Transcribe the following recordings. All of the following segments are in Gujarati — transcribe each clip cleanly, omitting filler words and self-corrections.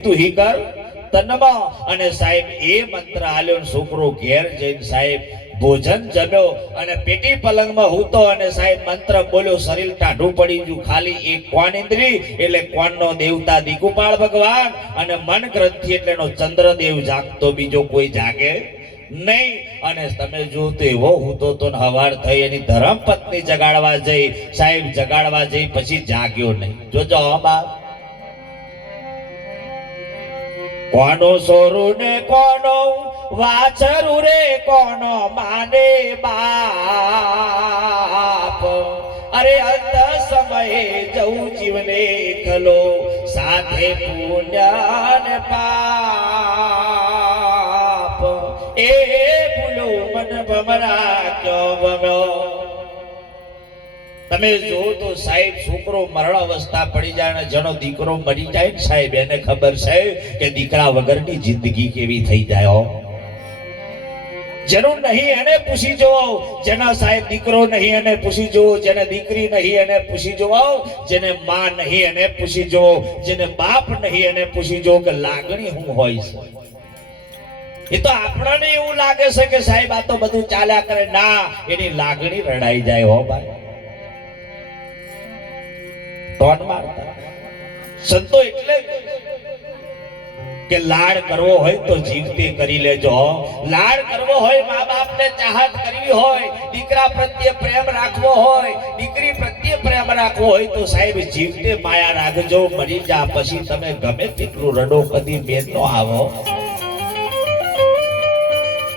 તું હી કર તનમાં અને સાહેબ એ મંત્ર આલ્યો છોકરો ઘેર જઈને સાહેબ ભોજન જમ્યો અને પેટી પલંગમાં હૂતો અને સાહેબ મંત્ર બોલ્યો શરીર ટાઢું પડી ગયું ખાલી એક કોણ ઇન્દ્રી એટલે કોણનો દેવતા દિગુપાળ ભગવાન અને મન ગ્રંથિ એટલે એનો ચંદ્રદેવ જાગતો બીજો કોઈ જાગે નહીં અને તમે જો તો એવો હૂતો તો હવાર થઈ એની ધર્મ પત્ની જગાડવા જઈ સાહેબ જગાડવા જઈ પછી જાગ્યો નહીં જોજો બાપ કોનો સોરુ ને કોનો વાછરુ રે કોનો માને બાપ અરે અંત સમયે જવું જીવને ખલો સાથે પુણ્ય ને પાપ એ ભૂલો મન ભમરા ક્યો ભમ્યો તમે જો તો સાહેબ છોકરો મરણ અવસ્થા પડી જાય અને જેનો દીકરો મરી જાય ને સાહેબ એને ખબર છે કે દીકરા વગરની જિંદગી કેવી થઈ જાય જેનું નહીં એને પૂછી જોવો જેના સાહેબ દીકરો નહીં એને પૂછી જોવો જેને દીકરી નહીં એને પૂછી જોવો જેને માં નહીં એને પૂછી જોવો જેને બાપ નહીં એને પૂછી જોવો કે લાગણી શું હોય છે એ તો આપણને એવું લાગે છે કે સાહેબ આ તો બધું ચાલ્યા કરે ના એની લાગણી રડાઈ જાય હો ભાઈ સંતો એટલે કે લાડ કરવો હોય તો જીવતે કરી લેજો લાડ કરવો હોય મા બાપને ચાહત કરવી હોય દીકરા પ્રત્યે પ્રેમ રાખવો હોય દીકરી પ્રત્યે પ્રેમ રાખવો હોય તો સાહેબ જીવતે માયા રાખજો મરી જા પછી તમે ગમે તેટલું રડો કદી બેન નો આવો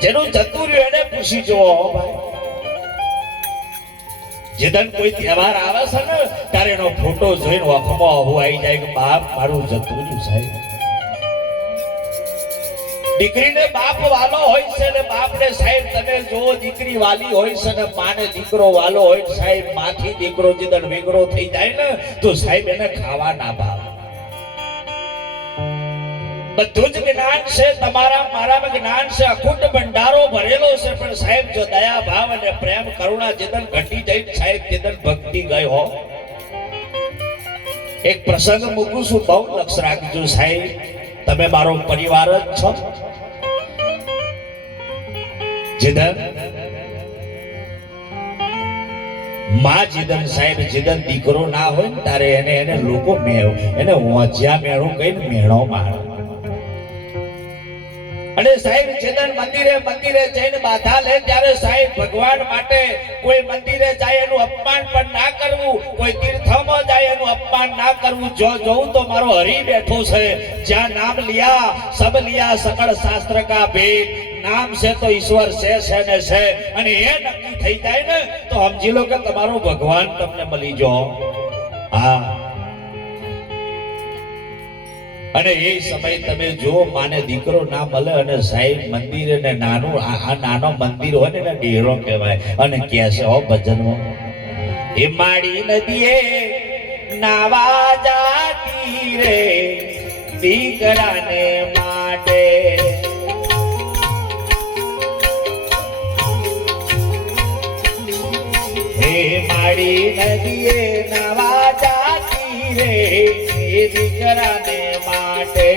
જેનું જતું રહ્યું એને પૂછી જુઓ ભાઈ જેદન કોઈ તહેવાર આવે છે ને ત્યારે એનો ફોટો જોઈને વખમાં આવું આવી જાય કે બાપ મારું જતું રહ્યું સાહેબ દીકરીને બાપ વાલો હોય છે ને બાપને સાહેબ તમે જો દીકરી વાલી હોય છે ને માને દીકરો વાલો હોય સાહેબ માથી દીકરો જેદન વેગરો થઈ જાય ને તો સાહેબ એને ખાવા ના ભાવે બધું જ જ્ઞાન છે તમારા મારામાં જ્ઞાન છે અખૂટ ભંડારો ભરેલો છે પણ સાહેબ જો દયા ભાવ અને પ્રેમ કરુણા જેદન ઘટી જાય સાહેબ જેદન ભક્તિ ગઈ હો એક પ્રસંગ મૂકું છું બહુ લક્ષ રાખજો સાહેબ તમે મારો પરિવાર જ છો જેદન માં જીદન સાહેબ જીદન દીકરો ના હોય ને તારે એને લોકો એને વાંચ્યા મેળો કઈ મેળો મારો અને સાહેબ જેદન મંદિરે જઈને બાધા લે ત્યારે સાહેબ ભગવાન માટે કોઈ મંદિરે જાય એનું અપમાન પણ ના કરવું કોઈ તીર્થમાં જાય એનું અપમાન ના કરવું જો જોઉં તો મારો હરી બેઠો છે જ્યાં નામ લિયા સબ લિયા સકળ શાસ્ત્ર કા ભેદ નામ છે તો ઈશ્વર છે ને છે અને એ નક્કી થઈ જાય ને તો સમજી લો કે તમારો ભગવાન તમને મળી જો હા અને એ સમય તમે જો માને દીકરો ના મળે અને સાહેબ મંદિર ને નાનું આ નાનો મંદિર હોય ને ડેરો કહેવાય અને કે છે હો ભજનમાં એ માડી નદીએ નાવા જાતી રે દીકરાને માટે હે માડી નદીએ નાવા જાતી રે દીકરાને માટે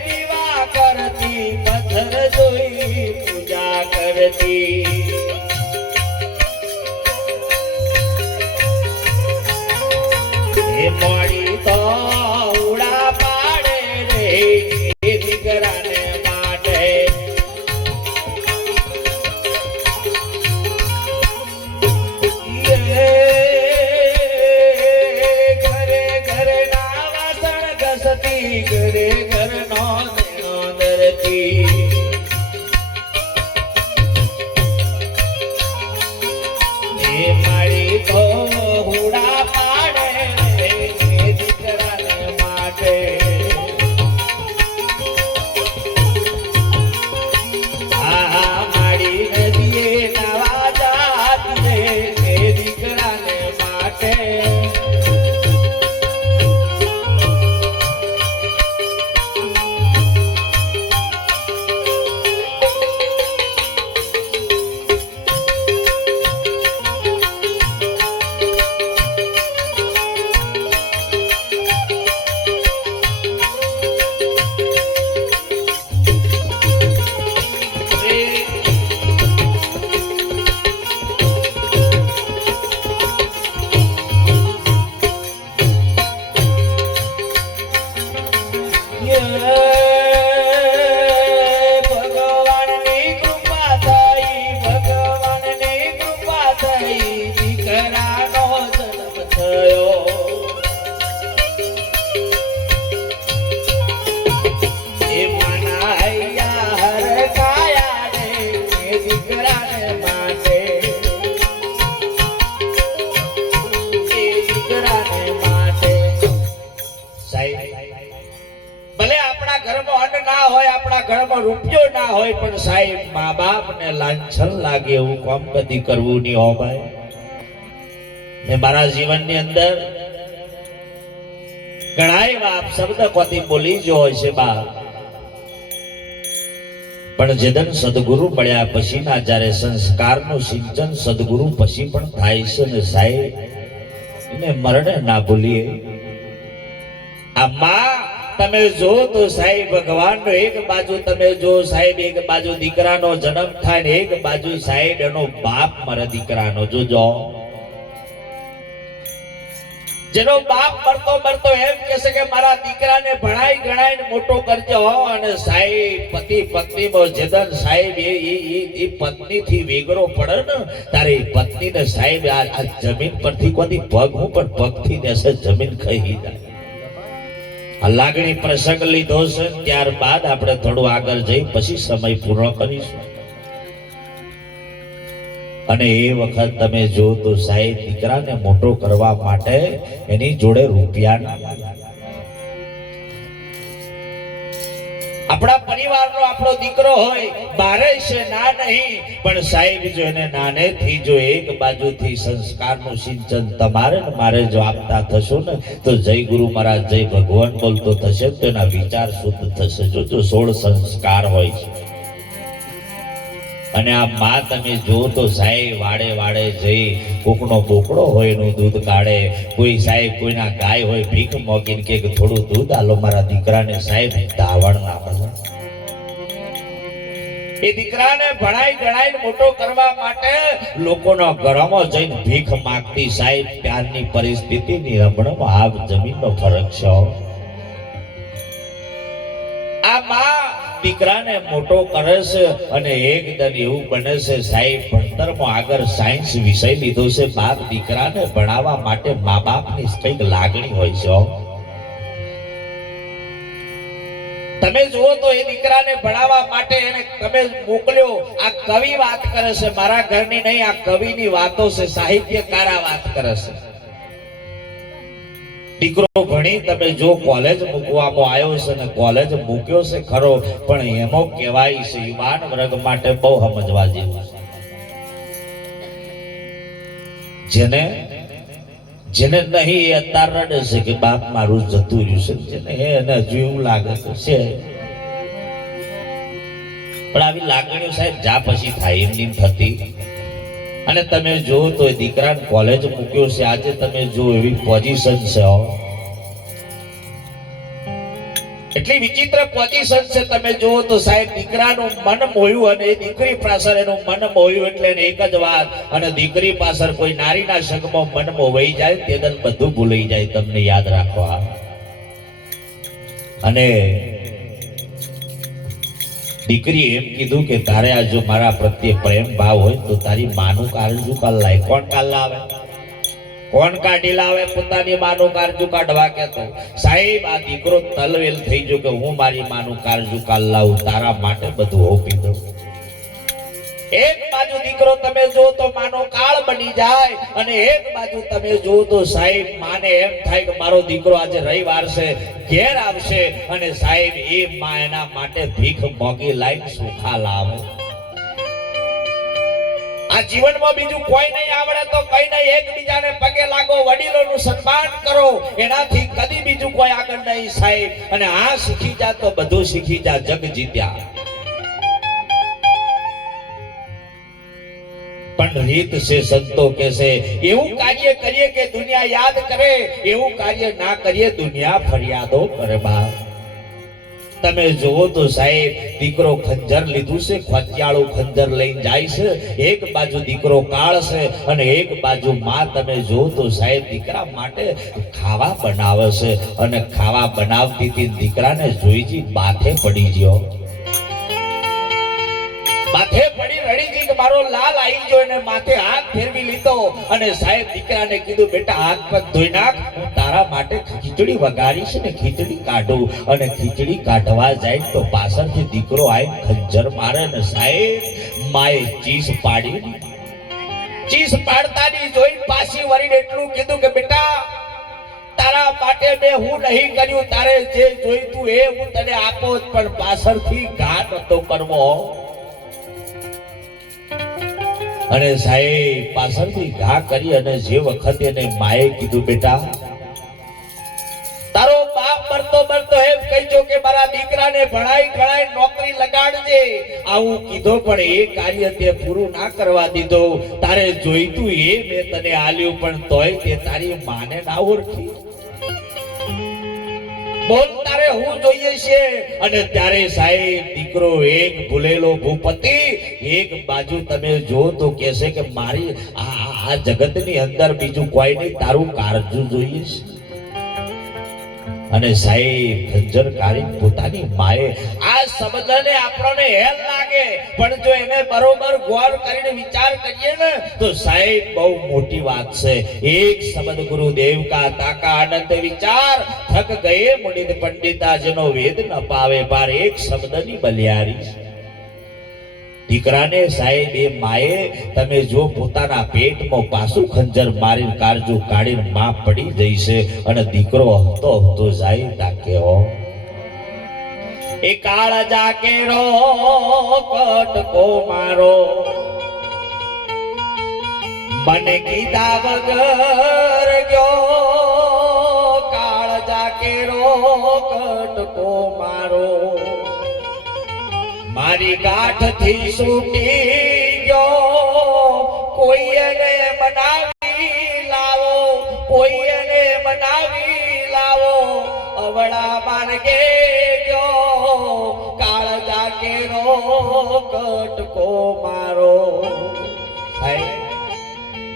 દીવા કરતી પથ્થર જોઈ પૂજા કરતી એ મોડી તો ઉડા પાડે રે દીકરાને ઘરે ઘર નો ધરતી એ મારી તો હુડા પાડે હોય પણ સાહેબ મા બાપ ને લાંછન લાગે એવું કામ કદી કરવું નહીં હો ભાઈ. મેં મારા જીવનની અંદર ઘણા એવા શબ્દ કોતી બોલી જો હોય છે બા, પણ જેદન સદગુરુ મળ્યા પછીના જ્યારે સંસ્કારનું સિંચન સદગુરુ પછી પણ થાય છે ને સાહેબ એને મરણે ના ભૂલીએ. આ માં તમે જો તો સાહેબ ભગવાનનો એક બાજુ તમે જો સાહેબ એક બાજુ દીકરાનો જન્મ થાય ને એક બાજુ સાહેબ એનો બાપ મારા દીકરાનો જોજો. જેનો બાપ મરતો એમ કહેશે કે મારા દીકરાને ભણાઈ ગણાઈને મોટો કરજો, અને સાહેબ પતિ પત્નીમાં જેદન સાહેબ એ પત્નીથી વેગરો પડે ને તારે પત્નીને સાહેબ આ જમીન પરથી કોઈ પગ હું પણ પગથી દેશે જમીન ખાઈ જાય. આ લાગણી પ્રસંગ લીધો છે, ત્યારબાદ આપણે થોડું આગળ જઈ પછી સમય પૂરો કરીશું. અને એ વખત તમે જો તો સાહેબ દીકરાને મોટો કરવા માટે એની જોડે રૂપિયા આપણા પરિવારનો આપણો દીકરો હોય બારે છે ના નહીં, પણ સાહેબ જો એને નાનેથી જો એક બાજુથી સંસ્કારનું સિંચન તમારે ને મારે જો આપતા થશો ને તો જય ગુરુ મહારાજ જય ભગવાન બોલતો થશે તો એના વિચાર શુદ્ધ થશે. જો 16 સંસ્કાર હોય છે. અને આ માં તમે જો તો સાહેબ વાડે વાડે જઈ કોકનો બોકડો હોય એનું દૂધ કાઢે, કોઈ સાહેબ કોઈના ગાય હોય ભીખ મોકીને કે થોડું દૂધ આલો મારા દીકરાને સાહેબ ધાવણ ના પડે. એ દીકરાને ભણાઈ ગણાઈને મોટો કરવા માટે લોકોના ઘરોમાં જઈને ભીખ માંગતી સાહેબ ત્યારની પરિસ્થિતિની રમણમાં આબ જમીનનો ફરક છે. આ માં દીકરાને મોટો કરે છે અને એકદમ એવું બને છે સાહેબ ભણતરમાં આગળ સાયન્સ વિષય લીધો છે. બાપ દીકરાને ભણાવવા માટે મા બાપની કંઈક લાગણી હોય છે. તમે જુઓ તો એ દીકરાને ભણાવવા માટે એને તમે મોકલ્યો. આ કવિ વાત કરે છે, મારા ઘરની નહીં, આ કવિની વાતો છે, સાહિત્યકારા વાત કરે છે. દીકરો ભણી તમે જો કોલેજ મૂકવામાં આવ્યો છે ને કોલેજ મૂક્યો છે ખરો, પણ એમાં કહેવાય છે યુવાન વર્ગ માટે બહુ સમજવા જેવું છે. જેને જેને નહીં એ અત્યારે રડે છે કે બાપ મારું જતું રહ્યું છે, જેને એને હજુ એવું લાગે છે. પણ આવી લાગણીઓ સાહેબ જા પછી થાય એમની થતી. અને તમે જો તો દીકરાને કોલેજ મૂક્યો છે, આજે તમે જો એવી પોઝિશન છે, એટલી વિચિત્ર પોઝિશન છે. તમે જુઓ તો સાહેબ દીકરાનું મન મોહ્યું અને એ દીકરી પાછળ એનું મન મોહ્યું એટલે એક જ વાત, અને દીકરી પાછળ કોઈ નારીના સંગમાં મન મોવાઈ જાય તેદન બધું ભૂલાઈ જાય. તમને યાદ રાખવા. અને દીકરી એમ કીધું કે તારે આ જો મારા પ્રત્યે પ્રેમ ભાવ હોય તો તારી માનું કાળજું કાલ લાય. કોણ કાલ લાવે? કોણ કાઢી લાવે પોતાની માનું કાળજું કાઢવા? કેતો સાહેબ આ દીકરો તલવેલ થઈ ગયો કે હું મારી માનું કાળજું કાલ લાવું, તારા માટે બધું હોપી દઉં. એક બાજુ દીકરો તમે જો તો માનો કાળ બની જાય, અને એક બાજુ તમે જો તો સાહેબ માને એમ થાય કે મારો દીકરો આજે રવિવાર છે ઘેર આવશે, અને સાહેબ એ માં એના માટે ભીખ મોગી લાઈન સુખા લાવે. આ જીવનમાં બીજું કોઈ નહીં આવડે તો કઈ નહીં, એકબીજાને પગે લાગો, વડીલોનું સન્માન કરો, એનાથી કદી બીજું કોઈ આગળ નહીં સાહેબ. અને આ શીખી જા તો બધું શીખી જા, જગ જીત્યા. પણ રીત છે સંતો કે છે એવું કાર્ય કરીએ કે દુનિયા યાદ કરે, એવું કાર્ય ના કરીએ દુનિયા ફરિયાદો કરે. બા તમે જુઓ તો સાહેબ દીકરો ખંજર લીધું છે, ખોટિયાળું ખંજર લઈને જાય છે. એક બાજુ દીકરો કાળ છે અને એક બાજુ માં તમે જુઓ તો સાહેબ દીકરા માટે ખાવા બનાવે છે, અને ખાવા બનાવતી હતી દીકરાને જોઈજી માથે પડી ગયો. માથે પડી રડી કે મારો લાલ આવી ગયો, અને માથે હાથ ફેરવી લીધો, અને સાહેબ દીકરાને કીધું બેટા હાથ પગ ધોઈ નાખ, હું તારા માટે ખીચડી વગાડીશ ને ખીચડી કાઢું. અને ખીચડી કાઢવા જાય તો પાછળથી દીકરો આવીને ખંજર મારે, ને સાહેબ માએ ચીસ પાડી. ચીસ પાડતાની જોઈ પાછી વળીને એટલું કીધું કે બેટા તારા માટે મેં હું નહીં કર્યું, તારે જે જોઈતું એ હું તને આપો જ, પણ પાછળથી ઘા નતો કરવો. અને સાહેબ પાછળથી ઘા કરી અને જે વખતે એને માએ કીધું, બેટા તારો બાપ મરતો એમ કહીજો કે મારા દીકરાને ભણાઈ નોકરી લગાડજે, આવું કીધો, પણ એ કાર્ય તે પૂરું ના કરવા દીધો. તારે જોઈતું એ મેં તને આલ્યું, પણ તોય તે તારી માને ના ઓળખી. બોલ તારે હું જોઈએ છે? અને ત્યારે સાહેબ દીકરો એક ભૂલેલો ભૂપતિ એક બાજુ તમે જો તો કહેશે કે મારી આ જગતની અંદર બીજું કોઈ નહીં, તારું કાળજું જોઈએ છે. અને સાહેબ ખંજર કાઢી પોતાની માએ આ શબ્દને આપણને હેલ લાગે, પણ જો એને બરોબર ગોળ કરીને વિચાર કરીએ ને તો સાહેબ બહુ મોટી વાત છે. એક શબ્દ ગુરુદેવ કા તાકા આનંદ વિચાર થક ગયે મુનિત પંડિતા જેનો વેદ ન પાવે પાર, એક શબ્દની બલિયારી. દીકરાને સાહેબ એ માએ તમે જો પોતાના પેટમાં પાછું ખંજર મારીને કાળજું કાઢીને માં પડી જઈશે અને દીકરો હસતો હસતો જાય તાકે હો એ કાળ જાકે રો કટકો મારો મને કીધા વગર ગયો, કાળ જાકે રો કટકો મારો મારી ગાંઠથી છૂટી ગયો, કોઈ એને બનાવી લાવો, કોઈ એને બનાવી લાવો, અવળા માર્ગે ગયો, કાળ જાકે રો કટકો મારો.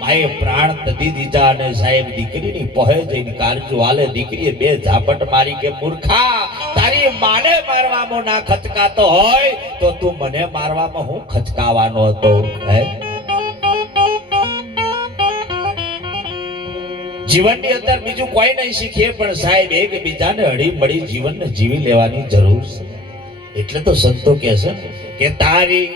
માએ પ્રાણ તદી દીધા અને સાહેબ દીકરીની પહોળે જઈને કાળજું હાલે. દીકરીએ બે ઝાપટ મારી કે મૂર્ખા, તારી માને મારવામાં ના ખચકાતો હોય તો તું મને મારવામાં હું ખચકાવાનો હતો? હે જીવનની અંદર બીજું કોઈ નહીં શીખીએ, પણ સાહેબ એકબીજાને હળી મળી જીવનને જીવી લેવાની જરૂર છે. એટલે તો સંતો કહે છે કે તારી